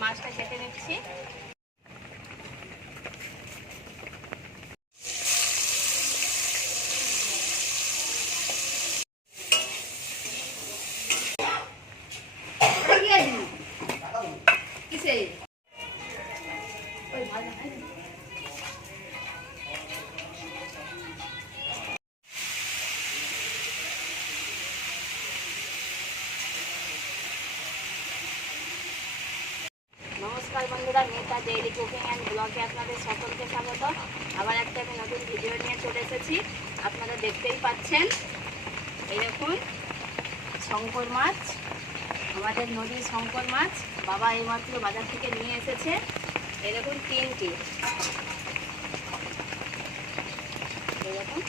মাছটা কেটে নিচ্ছি। নেতা ডেইলি কুকিং অ্যান্ড ব্লগে আপনাদের সকলকে স্বাগত। আবার একটা আমি নতুন ভিডিও নিয়ে চলে এসেছি। আপনারা দেখতেই পাচ্ছেন। এই দেখুন, শঙ্কর মাছ, আমাদের নদীর শঙ্কর মাছ, বাবা এইমাত্র বাজার থেকে নিয়ে এসেছে। এই দেখুন, তিনটি। এই দেখুন,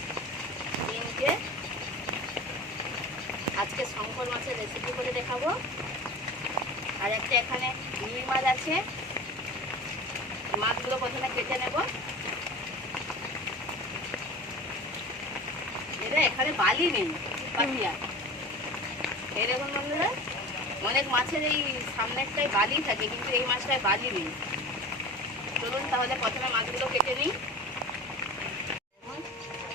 তিনটে। আজকে শঙ্কর মাছের রেসিপি করে দেখাবো। আর একটা এখানে রুই মাছ আছে। মাছগুলো প্রথমে কেটে নেব। এটা এখানে বালি নেই এই দেখুন বন্ধুরা, অনেক মাছের এই সামনেরটাই বালি থাকে, কিন্তু এই মাছটায় বালি নেই। চলুন তাহলে প্রথমে মাছগুলো কেটে নিই।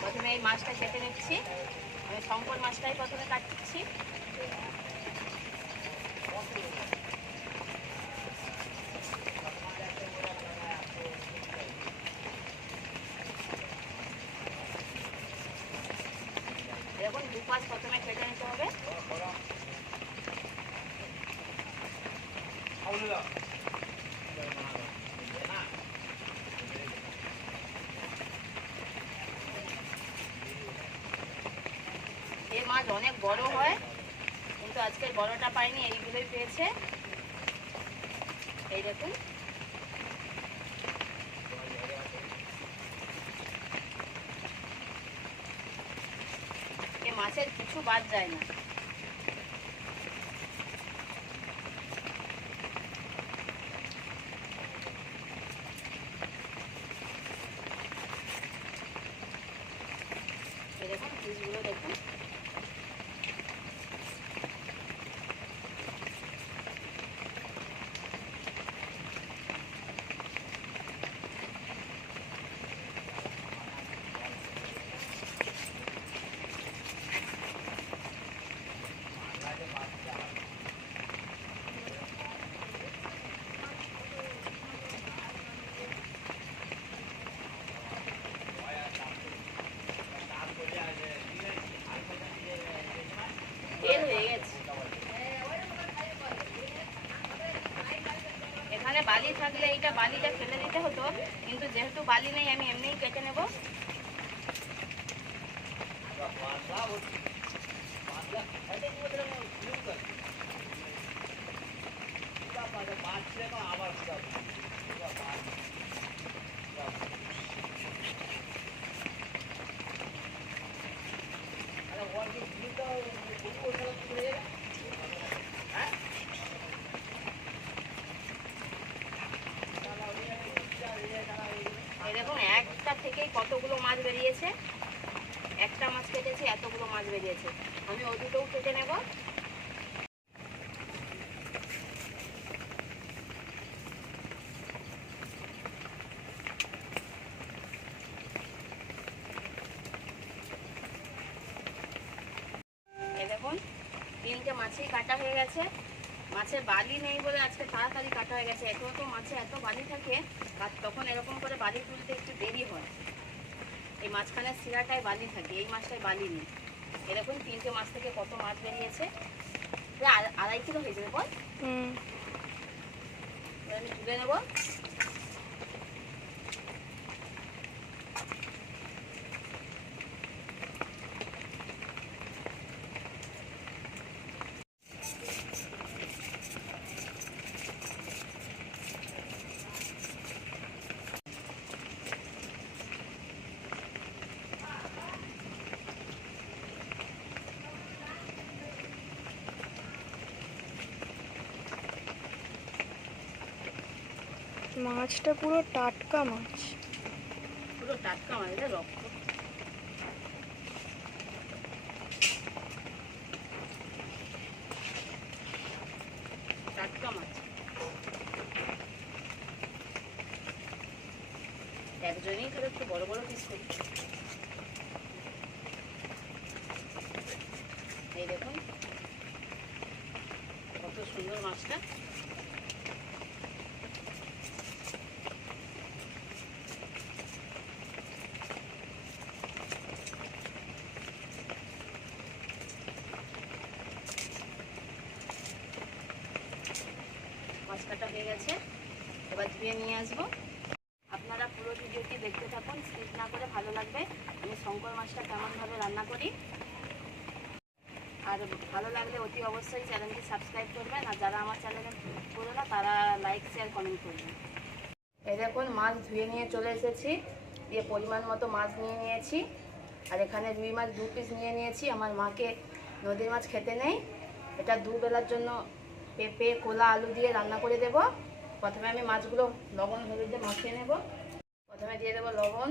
প্রথমে এই মাছটা কেটে নিচ্ছি। আমি শঙ্কর মাছটাই প্রথমে কাটছি এরকম দু পাঁচ প্রথমে কেটে নিতে হবে। এই মাছ অনেক বড় হয়, কিন্তু আজকের বড়টা পাইনি, এইগুলোই পেয়েছে। এই দেখুন। মাছের কিছু বাদ যায় না এই দেখুন পিসগুলো দেখুন তেল হয়ে গেছে এখানে বালি থাকলে এইটা বালিটা ফেলে দিতে হতো কিন্তু যেহেতু বালি নেই আমি এমনিই কেটে নেব এই দেখুন একটা থেকেই কতগুলো মাছ বেরিয়েছে? একটা মাছ কেটেছি, এতগুলো মাছ বেরিয়েছে। আমি ও দুটোও কেটে নেব। দেখুন, তিনটে মাছই কাটা হয়ে গেছে। মাছের বালি নেই বলে আজকে তাড়াতাড়ি কাটা হয়ে গেছে। এত তো মাছে এত বালি থাকে, আর তখন এরকম করে বালি তুলতে একটু দেরি হয়। এই মাঝখানের শিরাটায় বালি থাকে এই মাছটায় বালি নেই। এরকম তিনটে মাছ থেকে কত মাছ বেরিয়েছে? প্রায় আড়াই কিলো হয়ে যাবে বল। তুলে নেব। মাছটা পুরো টাটকা মাছ। পুরো টাটকা মাছ, এটা রক্ত। টাটকা মাছ। একজনেই তাহলে একটু বড় বড় পিস করছে কাটা হয়ে গেছে। এবার ধুয়ে নিয়ে আসব। আপনারা পুরো ভিডিওটি দেখতে থাকুন, স্কিপ না করে ভালো লাগবে। আমি শঙ্কর মাছটা কেমনভাবে রান্না করি। আর ভালো লাগলে অতি অবশ্যই চ্যানেলটি সাবস্ক্রাইব করবেন। আর যারা আমার চ্যানেলে না তারা লাইক শেয়ার কমেন্ট করবেন। এই দেখুন, মাছ ধুয়ে নিয়ে চলে এসেছি। দিয়ে পরিমাণ মতো মাছ নিয়ে নিয়েছি। আর এখানে রুই মাছ দু পিস নিয়ে নিয়েছি। আমার মাকে নদীর মাছ খেতে নেই। এটা দুবেলার জন্য পেঁপে কোলা আলু দিয়ে রান্না করে দেব। প্রথমে আমি মাছগুলো লবণ, হলুদ দিয়ে মাখিয়ে নেব। প্রথমে দিয়ে দেবো লবণ।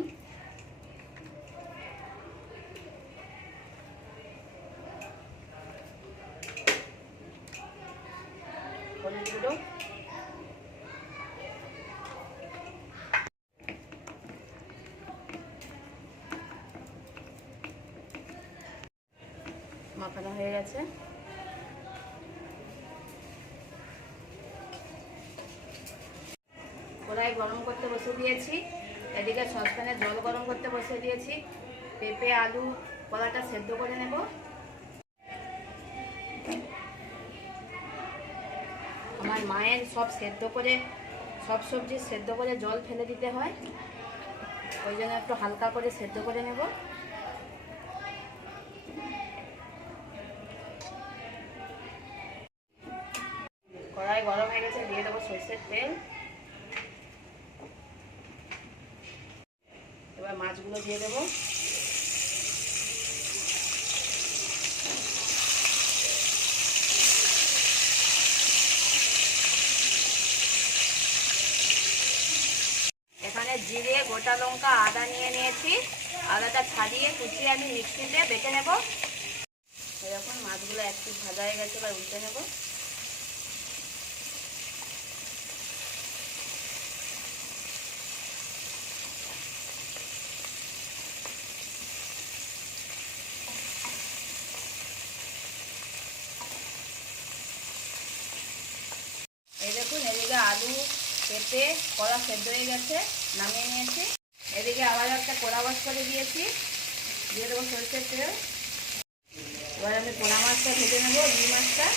মাখানো হয়ে গেছে। কড়াই গরম করতে বসে দিয়েছি, এদিকে সসপ্যানে জল গরম করতে বসে দিয়েছি, পেঁপে, আলু, কলাটা সেদ্ধ করে নেব। আমার মায়ের সব সেদ্ধ করে, সব সবজি সেদ্ধ করে জল ফেলে দিতে হয়, ওই জন্য একটু হালকা করে সেদ্ধ করে নেব। কড়াই গরম হয়ে গেছে, দিয়ে দেবো সর্ষের তেল। এবার মাছগুলো দিয়ে দেবো। এখানে জিরে, গোটা লঙ্কা, আদা নিয়ে নিয়েছি। আদাটা ছাড়িয়ে কুচিয়ে আমি মিক্সিতে বেটে নেব। এরকম মাছগুলো একটু ভাজা হয়ে গেছে, এবার উল্টে নেব এই দেখুন এদিকে আলু পেঁপে কড়া সেদ্ধ হয়ে গেছে, নামিয়ে নিয়েছি। এদিকে আবার একটা কড়া বাস করে দিয়েছি। দিয়ে দেবো সরষের তেল। এবার আমি পোনা মাছটা ভেজে নেব, রুই মাছটা।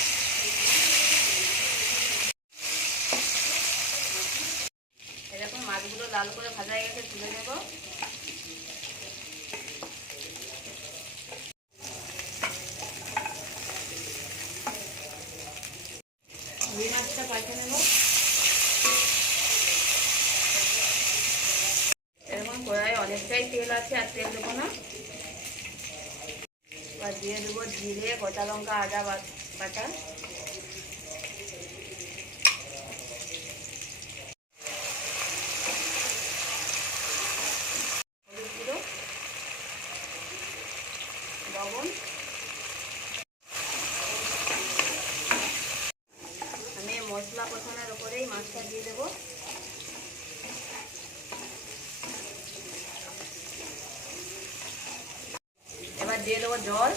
এরকম মাছগুলো লাল করে ভাজা গেছে, তুলে নেব রুই মাছটা পাল্টে নেব এরকম কড়াই অনেকটাই তেল আছে আর তেল দেবো না এবার দিয়ে দেবো জিরে লঙ্কা আদা বাটা। লবণ। আমি মশলা কষানোর ওপরেই মাছটা দিয়ে দেবো। এবার দিয়ে দেবো জল।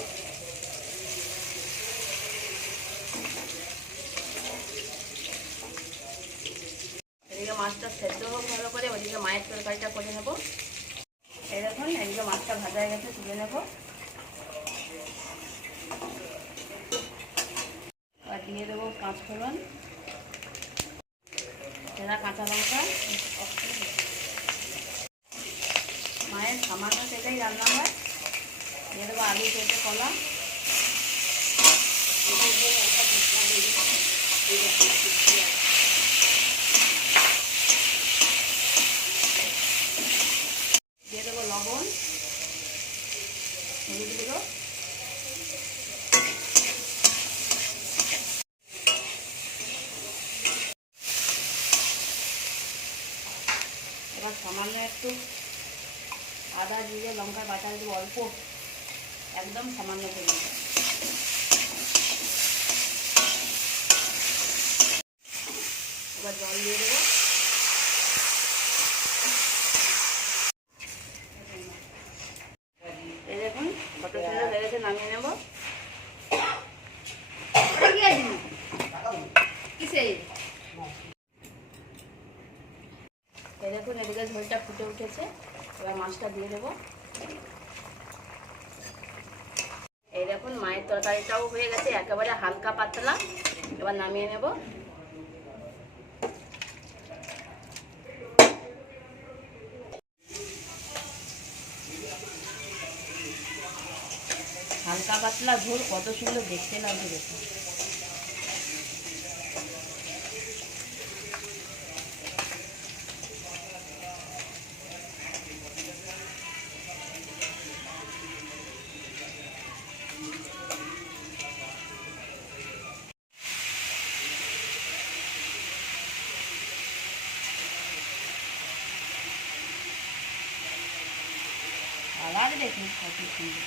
মাছটা সেদ্ধ হোক ভালো করে ওদিকে মায়ের তরকারিটা করে নেব। দেখুন, এদিকে মাছটা ভাজা হয়ে গেছে, তুলে নেব। আর দিয়ে দেবো পাঁচ ফোড়ন সেরা কাঁচা লঙ্কা। মায়ের সামান্য সেটাই রান্না হয়। দিয়ে দেবো আলু কেটে কলা। দিয়ে আদা, জিরে, লঙ্কা, বাটা দিয়ে অল্প, একদম সামান্য পরিমাণ। এবার জল দিয়ে দেবো। এই দেখুন নামিয়ে নেব। কিসে এই দেখুন, এদিকে ঝোলটা ফুটে উঠেছে। এবার মাছটা দিয়ে দেবো। এই দেখুন, মায়ের তরকারিটাও হয়ে গেছে, একেবারে হালকা পাতলা। এবার নামিয়ে নেব। হালকা পাতলা ঝোল, কত সুন্দর দেখতে লাগছে দেখুন। আবার দেখুন কত সুন্দর